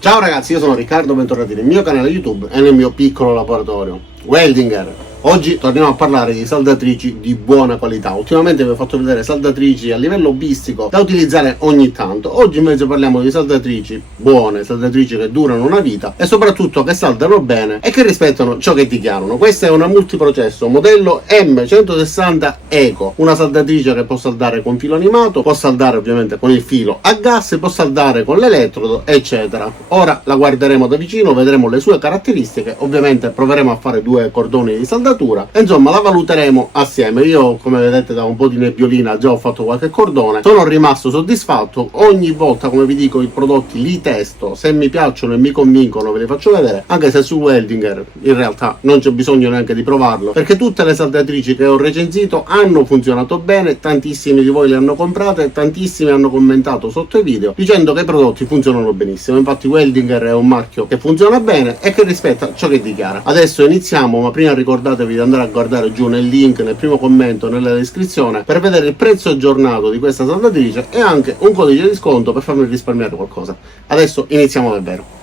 Ciao ragazzi, io sono Riccardo, bentornati nel mio canale YouTube e nel mio piccolo laboratorio Weldinger. Oggi torniamo a parlare di saldatrici di buona qualità. Ultimamente vi ho fatto vedere saldatrici a livello hobbistico da utilizzare ogni tanto. Oggi invece parliamo di saldatrici buone, saldatrici che durano una vita e soprattutto che saldano bene e che rispettano ciò che dichiarano. Questa è una multiprocesso modello M160 Eco, una saldatrice che può saldare con filo animato, può saldare ovviamente con il filo a gas, può saldare con l'elettrodo, eccetera. Ora la guarderemo da vicino, vedremo le sue caratteristiche, ovviamente proveremo a fare due cordoni di saldatura e insomma la valuteremo assieme. Io, come vedete, da un po' di nebbiolina già ho fatto qualche cordone, sono rimasto soddisfatto. Ogni volta, come vi dico, i prodotti li testo, se mi piacciono e mi convincono ve li faccio vedere, anche se su Weldinger in realtà non c'è bisogno neanche di provarlo, perché tutte le saldatrici che ho recensito hanno funzionato bene, tantissimi di voi le hanno comprate, tantissimi hanno commentato sotto i video dicendo che i prodotti funzionano benissimo. Infatti Weldinger è un marchio che funziona bene e che rispetta ciò che dichiara. Adesso iniziamo, ma prima ricordatevi di andare a guardare giù nel link, nel primo commento, nella descrizione, per vedere il prezzo aggiornato di questa saldatrice e anche un codice di sconto per farmi risparmiare qualcosa. Adesso iniziamo davvero.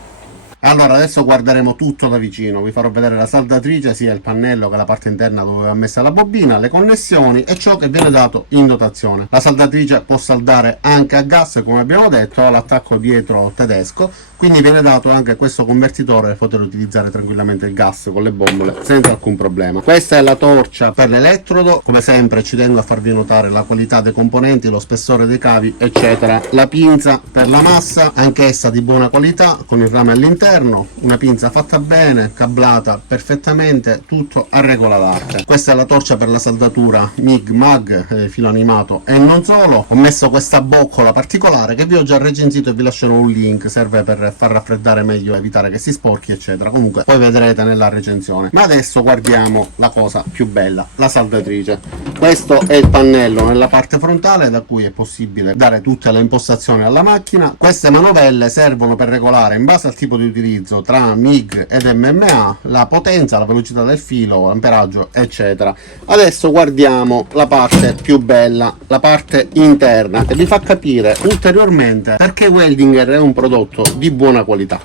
Allora, adesso guarderemo tutto da vicino, vi farò vedere la saldatrice, sia il pannello che la parte interna dove va messa la bobina, le connessioni e ciò che viene dato in dotazione. La saldatrice può saldare anche a gas, come abbiamo detto, ha l'attacco dietro tedesco, quindi viene dato anche questo convertitore per poter utilizzare tranquillamente il gas con le bombole senza alcun problema. Questa è la torcia per l'elettrodo, come sempre ci tengo a farvi notare la qualità dei componenti, lo spessore dei cavi, eccetera. La pinza per la massa, anch'essa di buona qualità, con il rame all'interno, una pinza fatta bene, cablata perfettamente, tutto a regola d'arte. Questa è la torcia per la saldatura MIG MAG, filo animato e non solo. Ho messo questa boccola particolare che vi ho già recensito e vi lascerò un link, serve per far raffreddare meglio, evitare che si sporchi eccetera. Comunque poi vedrete nella recensione. Ma adesso guardiamo la cosa più bella, la saldatrice. Questo è il pannello nella parte frontale da cui è possibile dare tutte le impostazioni alla macchina. Queste manovelle servono per regolare, in base al tipo di utilizzo tra MIG ed MMA, la potenza, la velocità del filo, l'amperaggio eccetera. Adesso guardiamo la parte più bella, la parte interna, che vi fa capire ulteriormente perché Weldinger è un prodotto di buona qualità.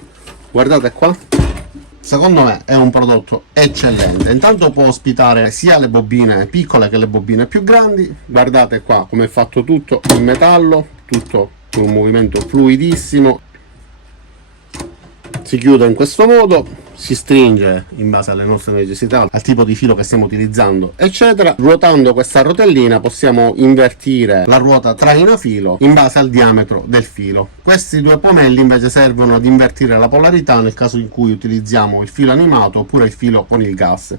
Guardate qua, secondo me è un prodotto eccellente. Intanto può ospitare sia le bobine piccole che le bobine più grandi. Guardate qua come è fatto tutto in metallo, tutto con un movimento fluidissimo. Si chiude in questo modo, si stringe in base alle nostre necessità, al tipo di filo che stiamo utilizzando eccetera. Ruotando questa rotellina possiamo invertire la ruota trainafilo in base al diametro del filo. Questi due pomelli invece servono ad invertire la polarità nel caso in cui utilizziamo il filo animato oppure il filo con il gas.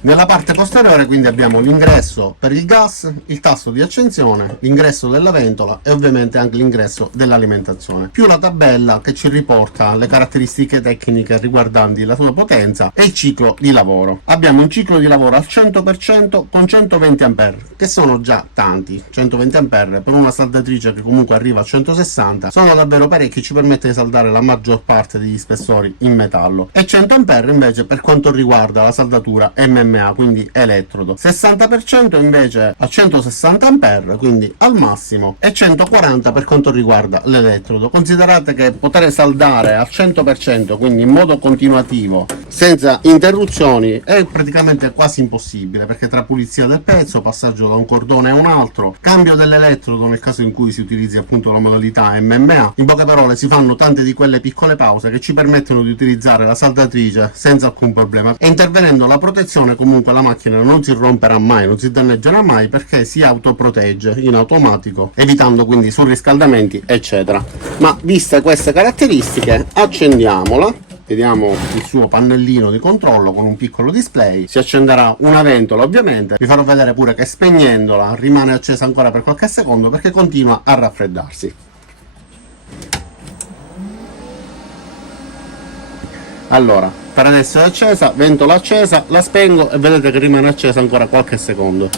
Nella parte posteriore quindi abbiamo l'ingresso per il gas, il tasto di accensione, l'ingresso della ventola e ovviamente anche l'ingresso dell'alimentazione, più la tabella che ci riporta le caratteristiche tecniche riguardanti la sua potenza e il ciclo di lavoro. Abbiamo un ciclo di lavoro al 100% con 120 A, che sono già tanti. 120 A per una saldatrice che comunque arriva a 160 sono davvero parecchi, ci permette di saldare la maggior parte degli spessori in metallo. E 100 A invece per quanto riguarda la saldatura MMA, quindi elettrodo. 60% invece a 160 A, quindi al massimo, e 140 per quanto riguarda l'elettrodo. Considerate che poter saldare al 100%, quindi in modo continuativo, senza interruzioni, è praticamente quasi impossibile, perché tra pulizia del pezzo, passaggio da un cordone a un altro, cambio dell'elettrodo nel caso in cui si utilizzi appunto la modalità MMA, in poche parole si fanno tante di quelle piccole pause che ci permettono di utilizzare la saldatrice senza alcun problema, e intervenendo la protezione comunque la macchina non si romperà mai, non si danneggerà mai, perché si autoprotegge in automatico, evitando quindi surriscaldamenti eccetera. Ma viste queste caratteristiche, accendiamola, vediamo il suo pannellino di controllo con un piccolo display. Si accenderà una ventola ovviamente, vi farò vedere pure che spegnendola rimane accesa ancora per qualche secondo perché continua a raffreddarsi. Allora, per adesso è accesa, ventola accesa, la spengo e vedete che rimane accesa ancora qualche secondo.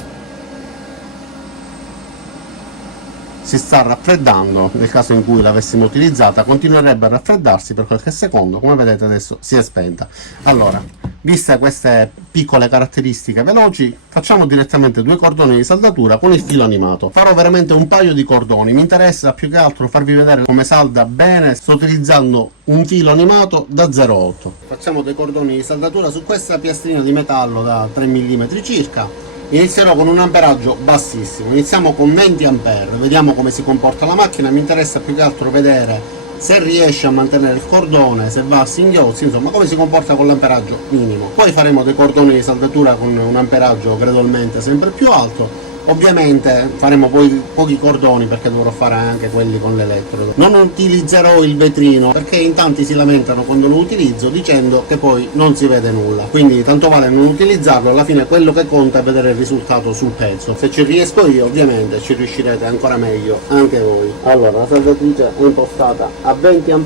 si sta raffreddando. Nel caso in cui l'avessimo utilizzata continuerebbe a raffreddarsi per qualche secondo, come vedete adesso si è spenta. Allora, viste queste piccole caratteristiche veloci, facciamo direttamente 2 cordoni di saldatura con il filo animato. Farò veramente un paio di cordoni, mi interessa più che altro farvi vedere come salda bene. Sto utilizzando un filo animato da 0,8. Facciamo dei cordoni di saldatura su questa piastrina di metallo da 3 mm circa. Inizierò con un amperaggio bassissimo, iniziamo con 20 A, vediamo come si comporta la macchina. Mi interessa più che altro vedere se riesce a mantenere il cordone, se va a singhiozzi, insomma come si comporta con l'amperaggio minimo. Poi faremo dei cordoni di saldatura con un amperaggio gradualmente sempre più alto. Ovviamente faremo poi pochi cordoni perché dovrò fare anche quelli con l'elettrodo. Non utilizzerò il vetrino perché in tanti si lamentano quando lo utilizzo dicendo che poi non si vede nulla, quindi tanto vale non utilizzarlo. Alla fine quello che conta è vedere il risultato sul pezzo. Se ci riesco io, ovviamente ci riuscirete ancora meglio anche voi. Allora, la saldatrice è impostata a 20 A,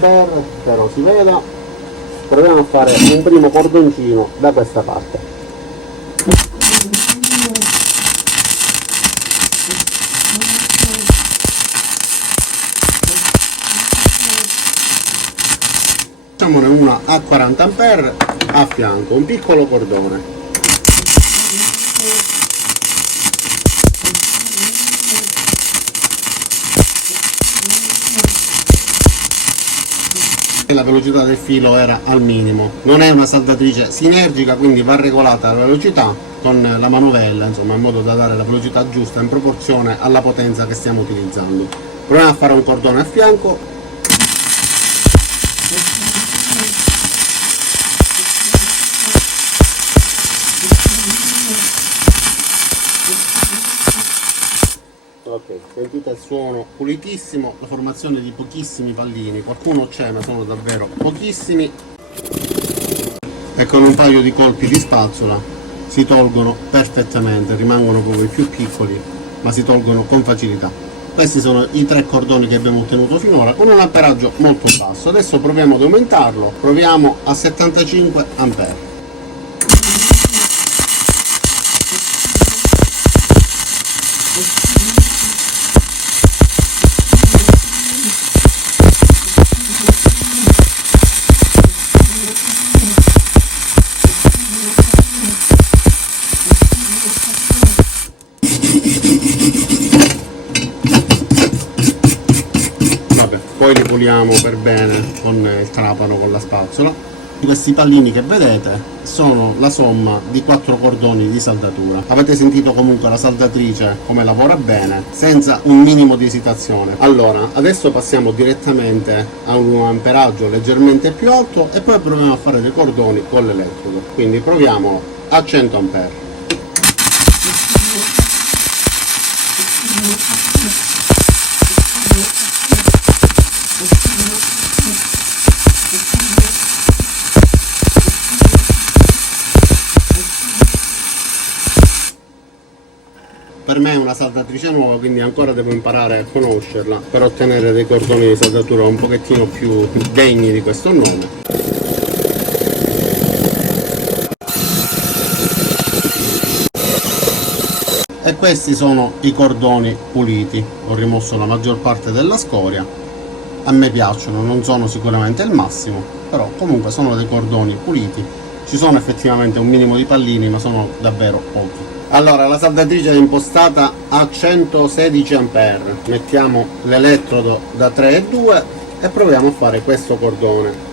spero si veda. Proviamo a fare un primo cordoncino da questa parte. Facciamone una a 40 A a fianco, un piccolo cordone. E la velocità del filo era al minimo. Non è una saldatrice sinergica, quindi va regolata la velocità con la manovella, insomma, in modo da dare la velocità giusta in proporzione alla potenza che stiamo utilizzando. Proviamo a fare un cordone a fianco. Ok, sentite il suono pulitissimo, la formazione di pochissimi pallini, qualcuno c'è ma sono davvero pochissimi, e con un paio di colpi di spazzola si tolgono perfettamente, rimangono proprio i più piccoli ma si tolgono con facilità. Questi sono i 3 cordoni che abbiamo ottenuto finora con un amperaggio molto basso. Adesso proviamo ad aumentarlo, proviamo a 75 A. Poi li puliamo per bene con il trapano, con la spazzola. Questi pallini che vedete sono la somma di 4 cordoni di saldatura. Avete sentito comunque la saldatrice come lavora bene, senza un minimo di esitazione. Allora, adesso passiamo direttamente a un amperaggio leggermente più alto e poi proviamo a fare dei cordoni con l'elettrodo. Quindi proviamo a 100 A. Per me è una saldatrice nuova, quindi ancora devo imparare a conoscerla per ottenere dei cordoni di saldatura un pochettino più degni di questo nome. E questi sono i cordoni puliti. Ho rimosso la maggior parte della scoria. A me piacciono, non sono sicuramente il massimo, però comunque sono dei cordoni puliti. Ci sono effettivamente un minimo di pallini, ma sono davvero pochi. Allora, la saldatrice è impostata a 116 A. Mettiamo l'elettrodo da 3,2 e proviamo a fare questo cordone.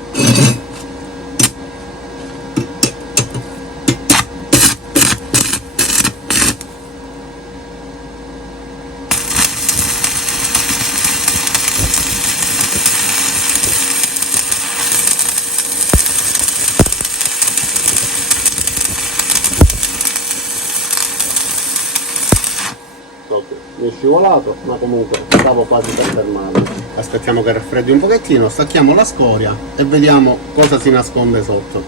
Mi è scivolato, ma comunque stavo quasi per fermarlo. Aspettiamo che raffreddi un pochettino, stacchiamo la scoria e vediamo cosa si nasconde sotto.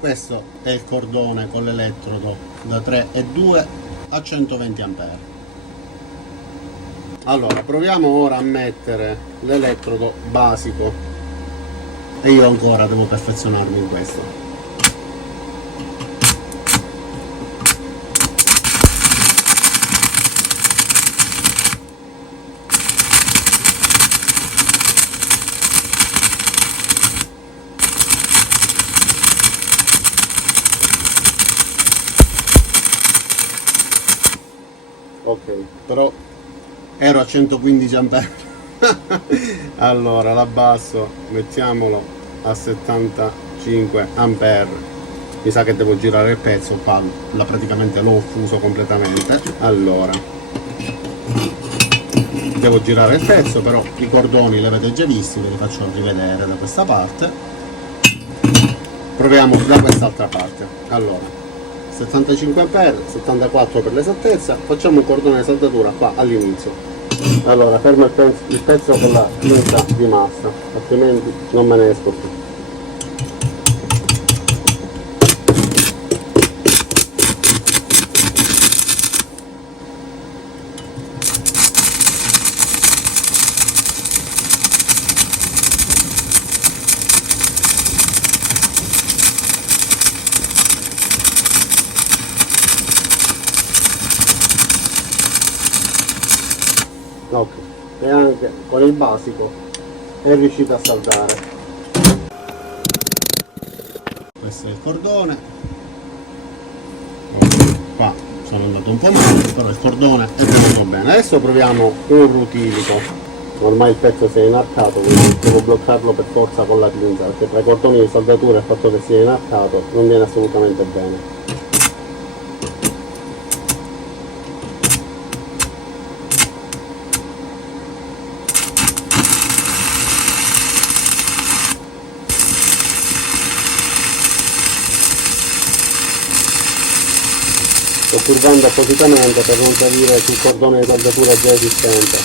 Questo è il cordone con l'elettrodo da 3,2 a 120 A. Allora, proviamo ora a mettere l'elettrodo basico e io ancora devo perfezionarmi in questo. Ok, però ero a 115 ampere. Allora l'abbasso, mettiamolo a 75 ampere. Mi sa che devo girare il pezzo qua, praticamente l'ho fuso completamente. Allora devo girare il pezzo, però i cordoni li avete già visti, ve li faccio rivedere da questa parte. Proviamo da quest'altra parte. Allora 75 ampere, 74 per l'esattezza, facciamo un cordone di saldatura qua all'inizio. Allora fermo il pezzo con la pinza di massa, altrimenti non me ne esco più. Ok, e anche con il basico è riuscito a saldare. Questo è il cordone. Qua sono andato un po' male, però il cordone è venuto bene. Adesso proviamo un rutilico. Ormai il pezzo si è inarcato, quindi devo bloccarlo per forza con la pinza, perché tra i cordoni di saldatura e il fatto che sia inarcato non viene assolutamente bene. Sto curvando appositamente per non salire sul cordone di saldatura già esistente.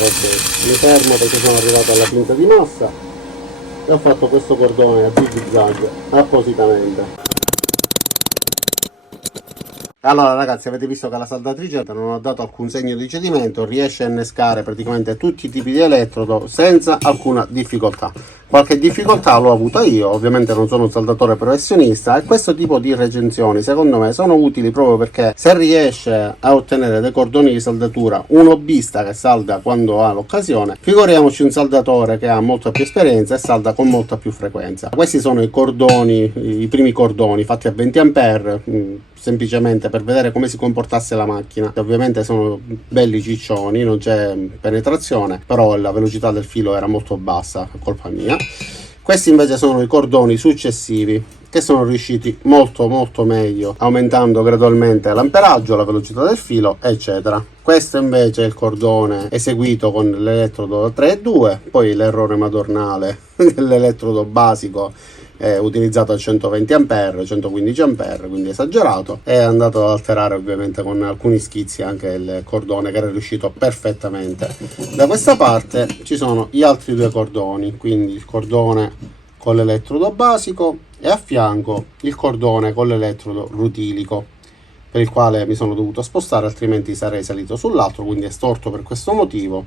Ok, mi fermo perché sono arrivato alla pinza di massa e ho fatto questo cordone a zig-zag appositamente. Allora ragazzi, avete visto che la saldatrice non ha dato alcun segno di cedimento, riesce a innescare praticamente tutti i tipi di elettrodo senza alcuna difficoltà. Qualche difficoltà l'ho avuta io, ovviamente non sono un saldatore professionista, e questo tipo di recensioni secondo me sono utili proprio perché se riesce a ottenere dei cordoni di saldatura un hobbista che salda quando ha l'occasione, figuriamoci un saldatore che ha molta più esperienza e salda con molta più frequenza. Questi sono i cordoni, i primi cordoni fatti a 20 ampere, semplicemente per vedere come si comportasse la macchina. Ovviamente sono belli ciccioni, non c'è penetrazione, però la velocità del filo era molto bassa, colpa mia. Questi invece sono i cordoni successivi che sono riusciti molto meglio, aumentando gradualmente l'amperaggio, la velocità del filo, eccetera. Questo invece è il cordone eseguito con l'elettrodo 3.2, poi l'errore madornale dell'elettrodo basico utilizzato a 120 ampere, 115 ampere, quindi esagerato, è andato ad alterare ovviamente con alcuni schizzi anche il cordone che era riuscito perfettamente. Da questa parte ci sono gli altri due cordoni, quindi il cordone con l'elettrodo basico e a fianco il cordone con l'elettrodo rutilico, per il quale mi sono dovuto spostare, altrimenti sarei salito sull'altro, quindi è storto per questo motivo.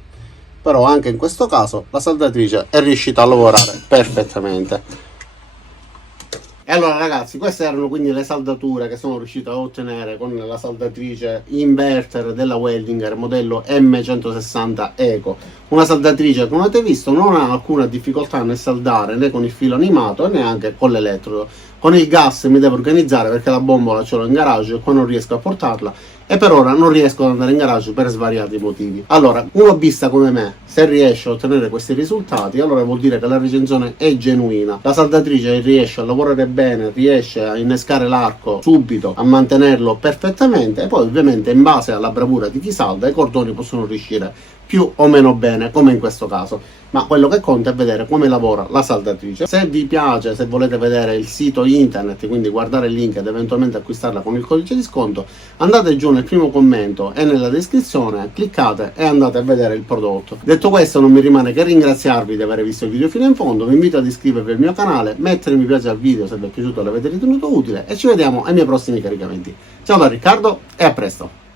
Però anche in questo caso la saldatrice è riuscita a lavorare perfettamente. E allora ragazzi, queste erano quindi le saldature che sono riuscito a ottenere con la saldatrice inverter della Weldinger modello M160 Eco. Una saldatrice che come avete visto non ha alcuna difficoltà nel saldare né con il filo animato e neanche con l'elettrodo. Con il gas mi devo organizzare perché la bombola ce l'ho in garage e qua non riesco a portarla, e per ora non riesco ad andare in garage per svariati motivi. Allora, un hobbista come me, se riesce a ottenere questi risultati, allora vuol dire che la recensione è genuina. La saldatrice riesce a lavorare bene, riesce a innescare l'arco subito, a mantenerlo perfettamente, e poi ovviamente in base alla bravura di chi salda i cordoni possono riuscire più o meno bene, come in questo caso. Ma quello che conta è vedere come lavora la saldatrice. Se vi piace, se volete vedere il sito internet, quindi guardare il link ed eventualmente acquistarla con il codice di sconto, andate giù nel primo commento e nella descrizione, cliccate e andate a vedere il prodotto. Detto questo, non mi rimane che ringraziarvi di aver visto il video fino in fondo. Vi invito ad iscrivervi al mio canale, mettere mi piace al video se vi è piaciuto e l'avete ritenuto utile, e ci vediamo ai miei prossimi caricamenti. Ciao da Riccardo e a presto!